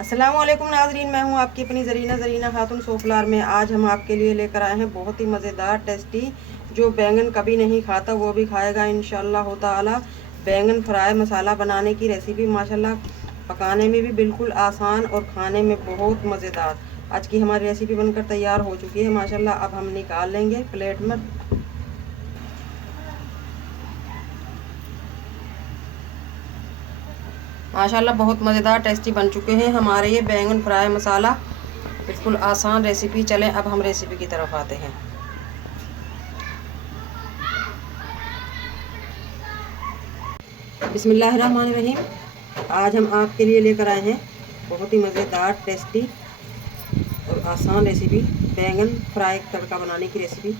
अस्सलाम वालेकुम नाजरीन, मैं हूं आपकी अपनी ज़रीना खातून सोफलार में। आज हम आपके लिए लेकर आए हैं बहुत ही मज़ेदार टेस्टी, जो बैंगन कभी नहीं खाता वो भी खाएगा इंशाअल्लाह ताला। बैंगन फ्राई मसाला बनाने की रेसिपी माशाल्लाह, पकाने में भी बिल्कुल आसान और खाने में बहुत मज़ेदार। आज की हमारी रेसिपी बनकर तैयार हो चुकी है माशाल्लाह। अब हम निकाल लेंगे प्लेट में। माशाल्लाह बहुत मज़ेदार टेस्टी बन चुके हैं हमारे ये बैंगन फ्राई मसाला, बिल्कुल आसान रेसिपी। चलें अब हम रेसिपी की तरफ आते हैं। बिस्मिल्लाहिर्रहमानिर्रहीम। आज हम आपके लिए लेकर आए हैं बहुत ही मज़ेदार टेस्टी और आसान रेसिपी, बैंगन फ्राई तड़का बनाने की रेसिपी।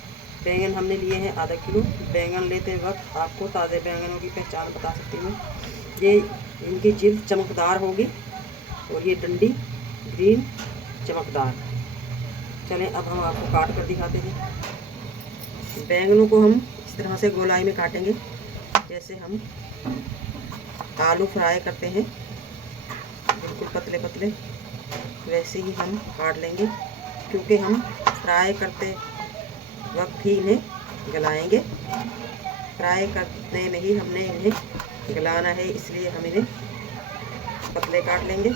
बैंगन हमने लिए हैं आधा किलो। बैंगन लेते वक्त आपको ताज़े बैंगनों की पहचान बता सकती हूँ। ये इनकी जिल्द चमकदार होगी और ये डंडी ग्रीन चमकदार। चलें अब हम आपको काट कर दिखाते हैं। बैंगनों को हम इस तरह से गोलाई में काटेंगे, जैसे हम आलू फ्राई करते हैं, बिल्कुल पतले पतले वैसे ही हम काट लेंगे, क्योंकि हम फ्राई करते वक्त ही इन्हें गलाएंगे। फ्राई करने में ही हमने इन्हें गलाना है, इसलिए हम इन्हें पतले काट लेंगे।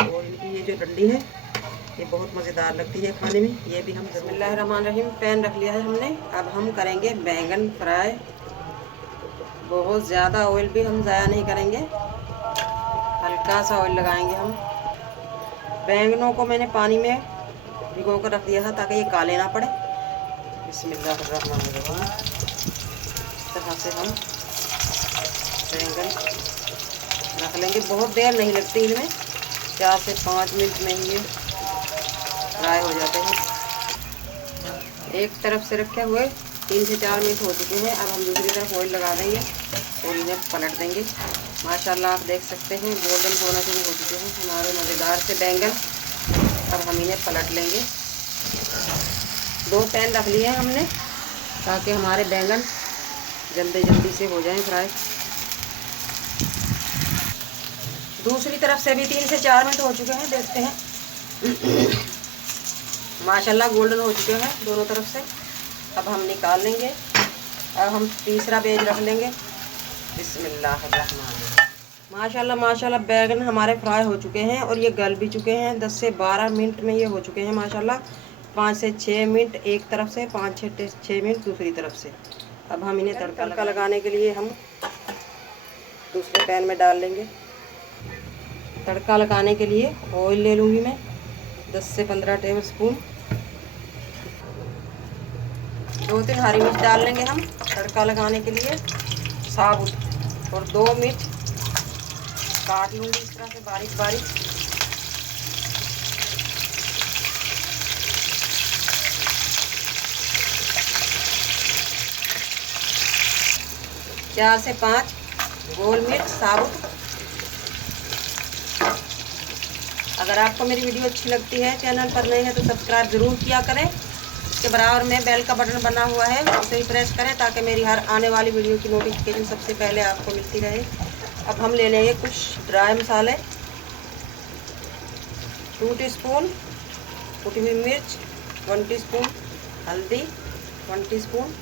और इनकी ये जो डंडी है ये बहुत मज़ेदार लगती है खाने में। ये भी हम बिस्मिल्लाहिर्रहमानिर्रहीम पैन रख लिया है हमने। अब हम करेंगे बैंगन फ्राई। बहुत ज़्यादा ऑयल भी हम ज़ाया नहीं करेंगे, हल्का सा ऑयल लगाएंगे हम। बैंगनों को मैंने पानी में भिगो कर रख दिया था ताकि ये काले ना पड़े। बिस्मिल्लाहिर्रहमानिर्रहीम। इस तरह से हम बैंगन रख लेंगे। बहुत देर नहीं लगती इनमें, 4 से 5 मिनट में ही ये फ्राई हो जाते हैं। एक तरफ से रखे हुए 3 से 4 मिनट हो चुके हैं। अब हम दूसरी तरफ ऑयल लगा देंगे और इन्हें पलट देंगे। माशाल्लाह आप देख सकते हैं गोल्डन होना शुरू हो चुके हैं हमारे मज़ेदार से बैंगन। अब हम इन्हें पलट लेंगे। 2 पैन रख लिए हैं हमने ताकि हमारे बैंगन जल्दी से हो जाएं फ्राई। दूसरी तरफ से भी 3 से 4 मिनट हो चुके हैं, देखते हैं। माशाल्लाह गोल्डन हो चुके हैं दोनों तरफ से। अब हम निकाल लेंगे। अब हम तीसरा पेज रख लेंगे। बिस्मिल्लाहिर्रहमानिर्रहीम। माशाल्लाह बैंगन हमारे फ्राई हो चुके हैं और ये गल भी चुके हैं। 10 से 12 मिनट में ये हो चुके हैं माशाल्लाह। 5 से 6 मिनट एक तरफ से, 5 से 6 मिनट दूसरी तरफ से। अब हम इन्हें तड़का लगाने के लिए हम दूसरे पैन में डाल लेंगे। तड़का लगाने के लिए ऑयल ले लूँगी मैं 10 से 15 टेबल स्पून। 2-3 हरी मिर्च डाल लेंगे हम तड़का लगाने के लिए साबुत, और 2 मिर्च काट लूँगी इस तरह से बारीक बारीक। चार से 5 गोल मिर्च साबुत। अगर आपको मेरी वीडियो अच्छी लगती है, चैनल पर नए हैं तो सब्सक्राइब ज़रूर किया करें। इसके बराबर में बेल का बटन बना हुआ है, उसे ही प्रेस करें ताकि मेरी हर आने वाली वीडियो की नोटिफिकेशन सबसे पहले आपको मिलती रहे। अब हम ले लेंगे कुछ ड्राई मसाले। 2 टीस्पून कुटी हुई मिर्च, 1 टीस्पून हल्दी, 1 टीस्पून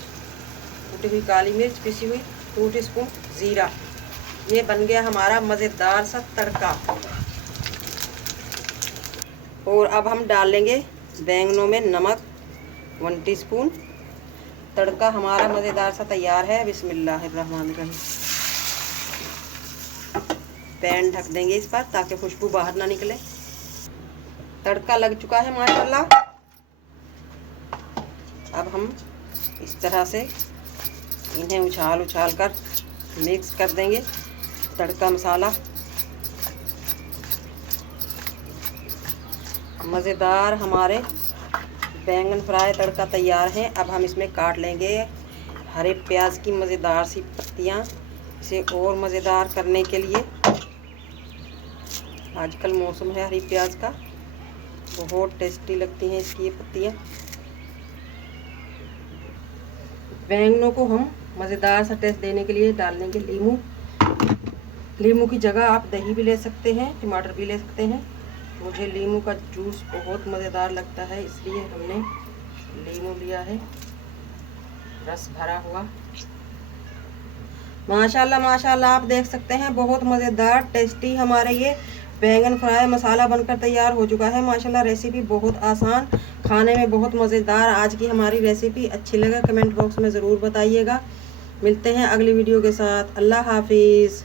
कुटी हुई काली मिर्च पिसी हुई, 2 टीस्पून ज़ीरा। ये बन गया हमारा मज़ेदार सा तड़का। और अब हम डाल लेंगे बैंगनों में नमक, 1 टीस्पून। तड़का हमारा मज़ेदार सा तैयार है। बिस्मिल्लाहिर्रहमानिर्रहीम। पैन ढक देंगे इस पर ताकि खुशबू बाहर ना निकले। तड़का लग चुका है माशाल्लाह। अब हम इस तरह से इन्हें उछाल कर मिक्स कर देंगे तड़का मसाला। मज़ेदार हमारे बैंगन फ्राई तड़का तैयार है। अब हम इसमें काट लेंगे हरे प्याज की मज़ेदार सी पत्तियाँ, इसे और मज़ेदार करने के लिए। आजकल मौसम है हरी प्याज का, बहुत टेस्टी लगती हैं इसकी ये पत्तियाँ। बैंगनों को हम मज़ेदार सा टेस्ट देने के लिए डाल लेंगे नींबू। नींबू की जगह आप दही भी ले सकते हैं, टमाटर भी ले सकते हैं। मुझे नींबू का जूस बहुत मज़ेदार लगता है, इसलिए हमने नींबू लिया है, रस भरा हुआ। माशाल्लाह माशाल्लाह, आप देख सकते हैं बहुत मज़ेदार टेस्टी हमारे ये बैंगन फ्राई मसाला बनकर तैयार हो चुका है। माशाल्लाह रेसिपी बहुत आसान, खाने में बहुत मज़ेदार। आज की हमारी रेसिपी अच्छी लगे कमेंट बॉक्स में ज़रूर बताइएगा। मिलते हैं अगली वीडियो के साथ। अल्लाह हाफिज़।